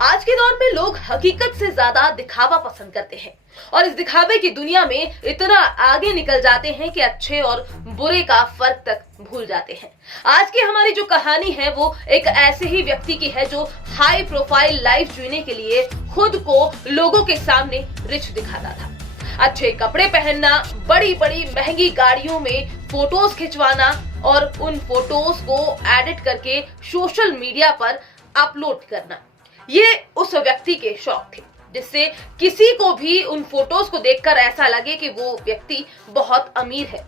आज के दौर में लोग हकीकत से ज्यादा दिखावा पसंद करते हैं और इस दिखावे की दुनिया में इतना आगे निकल जाते हैं कि अच्छे और बुरे का फर्क तक भूल जाते हैं। आज की हमारी जो कहानी है वो एक ऐसे ही व्यक्ति की है जो हाई प्रोफाइल लाइफ जीने के लिए खुद को लोगों के सामने रिच दिखाता था। अच्छे कपड़े पहनना, बड़ी बड़ी महंगी गाड़ियों में फोटोज खिंचवाना और उन फोटोज को एडिट करके सोशल मीडिया पर अपलोड करना, ये उस व्यक्ति के शौक थे, जिससे किसी को भी उन फोटोज को देखकर ऐसा लगे कि वो व्यक्ति बहुत अमीर है।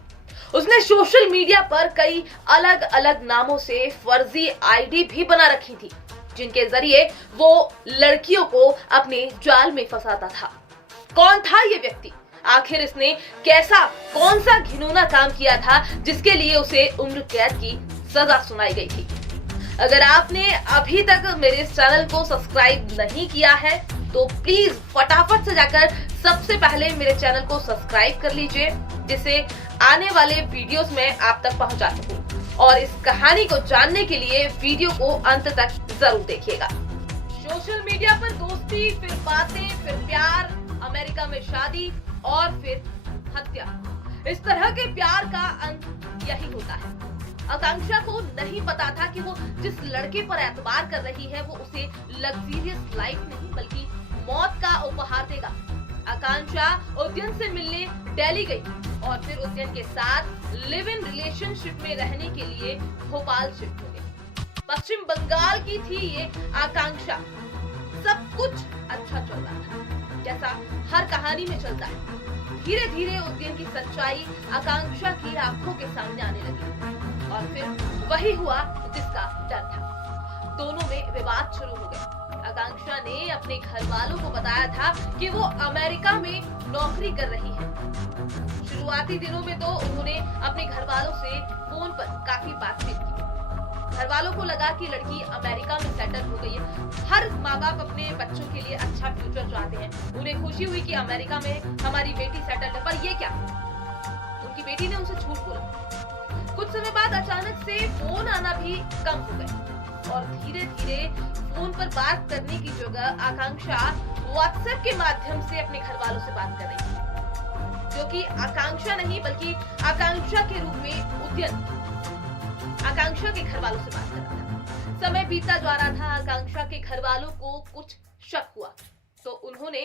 उसने सोशल मीडिया पर कई अलग अलग नामों से फर्जी आईडी भी बना रखी थी, जिनके जरिए वो लड़कियों को अपने जाल में फंसाता था। कौन था ये व्यक्ति? आखिर इसने कौन सा घिनौना काम किया था जिसके लिए उसे उम्र कैद की सजा सुनाई गई थी? अगर आपने अभी तक मेरे इस चैनल को सब्सक्राइब नहीं किया है तो प्लीज फटाफट से जाकर सबसे पहले मेरे चैनल को सब्सक्राइब कर लीजिए, जिससे आने वाले वीडियोस में आप तक पहुंचा सकूं। और इस कहानी को जानने के लिए वीडियो को अंत तक जरूर देखिएगा। सोशल मीडिया पर दोस्ती, फिर बातें, फिर प्यार, अमेरिका में शादी और फिर हत्या। इस तरह के प्यार का अंत यही होता है। आकांक्षा को नहीं पता था कि वो जिस लड़के पर एतबार कर रही है वो उसे लग्जरियस लाइफ नहीं बल्कि मौत का उपहार देगा। आकांक्षा उद्यन से मिलने दिल्ली गई और फिर उद्यन के साथ लिव इन रिलेशनशिप में रहने के लिए भोपाल शिफ्ट हो गई। पश्चिम बंगाल की थी ये आकांक्षा। सब कुछ अच्छा चल रहा था, जैसा हर कहानी में चलता है। धीरे धीरे उद्यन की सच्चाई आकांक्षा की आंखों के सामने आने लगी और फिर वही हुआ जिसका डर था। दोनों में विवाद शुरू हो गए। आकांक्षा ने अपने घर वालों को बताया था कि वो अमेरिका में नौकरी कर रही है। शुरुआती दिनों में तो उन्होंने अपने घर वालों से फोन पर काफी बातचीत की। घर वालों को लगा कि लड़की अमेरिका में सेटल हो गई है। हर माँ बाप अपने बच्चों के लिए अच्छा फ्यूचर चाहते हैं। उन्हें खुशी हुई कि अमेरिका में हमारी बेटी सेटल है, पर ये क्या? उनकी बेटी ने उनसे झूठ बोला। कुछ समय बाद अचानक से फोन आना भी कम हो गए और धीरे धीरे फोन पर बात करने की जगह आकांक्षा व्हाट्सएप के माध्यम से अपने घर वालों से बात कर रही थी, जो कि आकांक्षा नहीं बल्कि आकांक्षा के रूप में उद्यन आकांक्षा के घर वालों से बात कर रहा था। समय बीतता जा रहा था। आकांक्षा के घर वालों को कुछ शक हुआ तो उन्होंने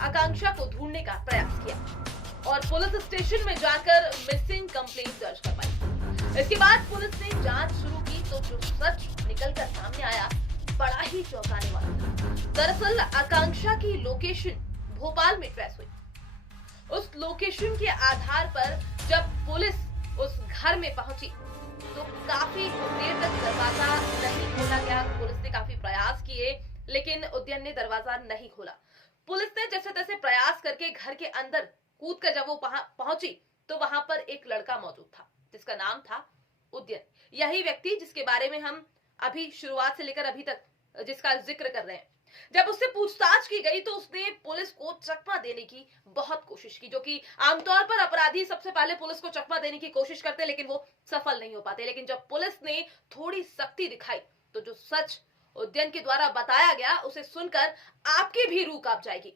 आकांक्षा को ढूंढने का प्रयास किया और पुलिस स्टेशन में जाकर मिसिंग कंप्लेंट दर्ज करवाई। इसके बाद पुलिस ने जांच शुरू की तो जो सच निकलकर सामने आया बड़ा ही चौंकाने वाला था। दरअसल आकांक्षा की लोकेशन भोपाल में ट्रेस हुई। उस लोकेशन के आधार पर जब पुलिस उस घर में पहुंची तो काफी देर तक दरवाजा नहीं खोला गया। पुलिस ने काफी प्रयास किए लेकिन उद्यन ने दरवाजा नहीं खोला। पुलिस ने जैसे तैसे प्रयास करके घर के अंदर कूद कर जब वो पहुंची तो वहां पर एक लड़का मौजूद था जिसका नाम था उद्यन। यही व्यक्ति जिसके बारे में हम अभी शुरुआत से लेकर अभी तक जिसका जिक्र कर रहे हैं। जब उससे पूछताछ की गई तो उसने पुलिस को चकमा देने की बहुत कोशिश की, जो कि आमतौर पर अपराधी सबसे पहले पुलिस को चकमा देने की कोशिश करते लेकिन वो सफल नहीं हो पाते। लेकिन जब पुलिस ने थोड़ी सख्ती दिखाई तो जो सच उद्यन के द्वारा बताया गया उसे सुनकर आपकी भी रूह कांप जाएगी।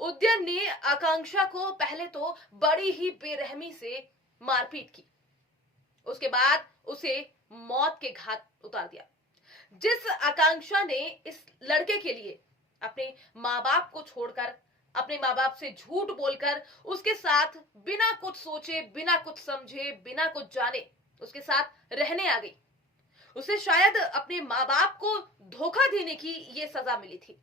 उद्यन ने आकांक्षा को पहले तो बड़ी ही बेरहमी से मारपीट की, उसके बाद उसे मौत के घाट उतार दिया। जिस आकांक्षा ने इस लड़के के लिए अपने माँ बाप को छोड़कर, अपने माँ बाप से झूठ बोलकर उसके साथ बिना कुछ सोचे, बिना कुछ समझे, बिना कुछ जाने उसके साथ रहने आ गई, उसे शायद अपने माँ बाप को धोखा देने की ये सजा मिली थी।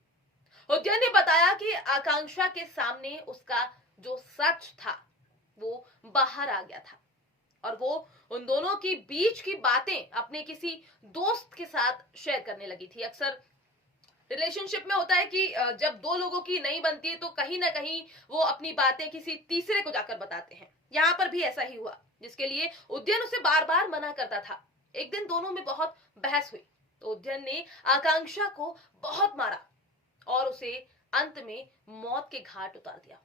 उद्यन ने बताया कि आकांक्षा के सामने उसका जो सच था वो बाहर आ गया था और वो उन दोनों की बीच की बातें अपने किसी दोस्त के साथ शेयर करने लगी थी। अक्सर रिलेशनशिप में होता है कि जब दो लोगों की नहीं बनती है तो कहीं ना कहीं वो अपनी बातें किसी तीसरे को जाकर बताते हैं। यहाँ पर भी ऐसा ही हुआ, जिसके लिए उद्यन उसे बार बार मना करता था। एक दिन दोनों में बहुत बहस हुई तो उद्यन ने आकांक्षा को बहुत मारा और उसे अंत में मौत के घाट उतार दिया।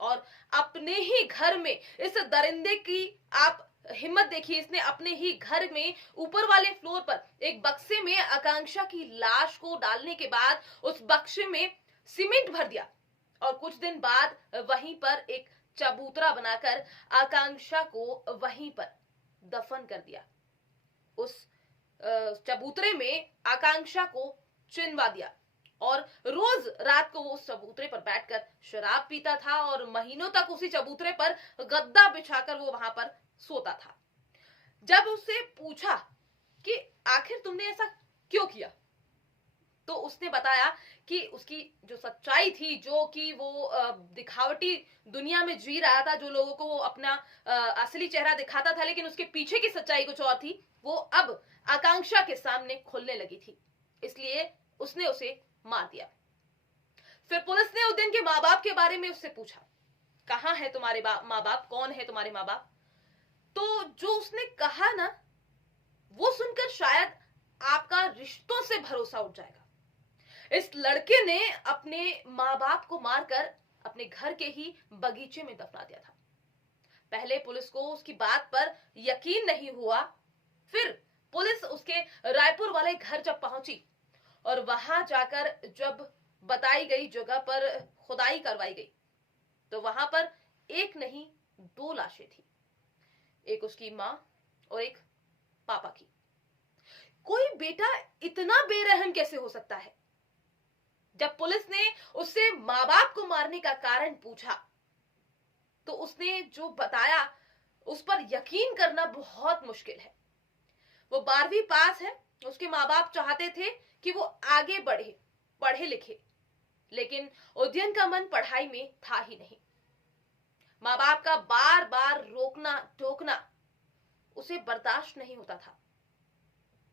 और अपने ही घर में इस दरिंदे की आप हिम्मत देखिए, इसने अपने ही घर में ऊपर वाले फ्लोर पर एक बक्से में आकांक्षा की लाश को डालने के बाद उस बक्से में सीमेंट भर दिया और कुछ दिन बाद वहीं पर एक चबूतरा बनाकर आकांक्षा को वहीं पर दफन कर दिया। उस चबूतरे में आकांक्षा को चिनवा दिया और रोज रात को वो उस चबूतरे पर बैठकर शराब पीता था और महीनों तक उसी चबूतरे पर गद्दा बिछाकर वो वहां पर सोता था। जब उससे पूछा कि आखिर तुमने ऐसा क्यों किया, तो उसने बताया कि उसकी जो सच्चाई थी, जो कि वो दिखावटी दुनिया में जी रहा था, जो लोगों को वो अपना असली चेहरा दिखाता था, लेकिन उसके पीछे की सच्चाई कुछ और थी, वो अब आकांक्षा के सामने खुलने लगी थी। इसलिए उसने उसे मार दिया। फिर पुलिस ने उद्यन के माँ बाप के बारे में उससे पूछा, कहाँ है तुम्हारे माँ बाप, कौन है तुम्हारे माँ बाप? तो जो उसने कहा ना, वो सुनकर शायद आपका रिश्तों से भरोसा उठ जाएगा। इस लड़के ने अपने माँ बाप को मारकर अपने घर के ही बगीचे में दफना दिया था। पहले पुलिस को उसकी बात पर यकीन नहीं हुआ। फिर पुलिस उसके रायपुर वाले घर जब पहुंची और वहां जाकर जब बताई गई जगह पर खुदाई करवाई गई, तो वहां पर एक नहीं 2 लाशें थी, एक उसकी मां और एक पापा की। कोई बेटा इतना बेरहम कैसे हो सकता है? जब पुलिस ने उससे माँ बाप को मारने का कारण पूछा, तो उसने जो बताया उस पर यकीन करना बहुत मुश्किल है। वो 12वीं पास है, उसके माँ बाप चाहते थे कि वो आगे बढ़े, पढ़े लिखे, लेकिन उद्यन का मन पढ़ाई में था ही नहीं। माँ बाप का बार बार रोकना टोकना उसे बर्दाश्त नहीं होता था,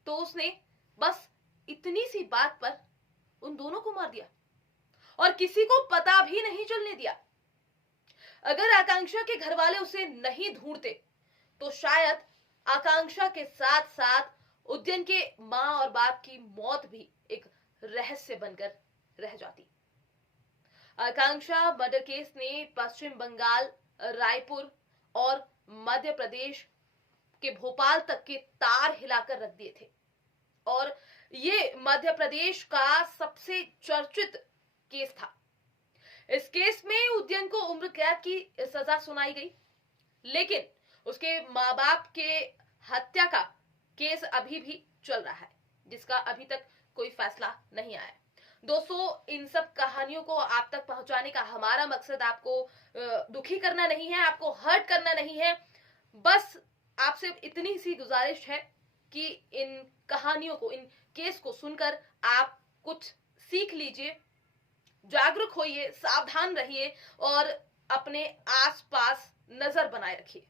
तो उसने बस इतनी सी बात पर उन दोनों को मार दिया और किसी को पता भी नहीं चलने दिया। अगर आकांक्षा के घर वाले उसे नहीं ढूंढते, तो शायद आकांक्षा के साथ साथ उद्यन के मां और बाप की मौत भी एक रहस्य बनकर रह जाती। आकांक्षा मर्डर केस ने पश्चिम बंगाल, रायपुर और मध्य प्रदेश के भोपाल तक के तार हिलाकर रख दिए थे और ये मध्य प्रदेश का सबसे चर्चित केस था। इस केस में उद्यन को उम्र कैद की सजा सुनाई गई, लेकिन उसके माँ बाप के हत्या का केस अभी भी चल रहा है, जिसका अभी तक कोई फैसला नहीं आया। दोस्तों, इन सब कहानियों को आप तक पहुंचाने का हमारा मकसद आपको दुखी करना नहीं है, आपको हर्ट करना नहीं है। बस आपसे इतनी सी गुजारिश है कि इन कहानियों को, इन केस को सुनकर आप कुछ सीख लीजिए, जागरूक होइए, सावधान रहिए और अपने आसपास नजर बनाए रखिए।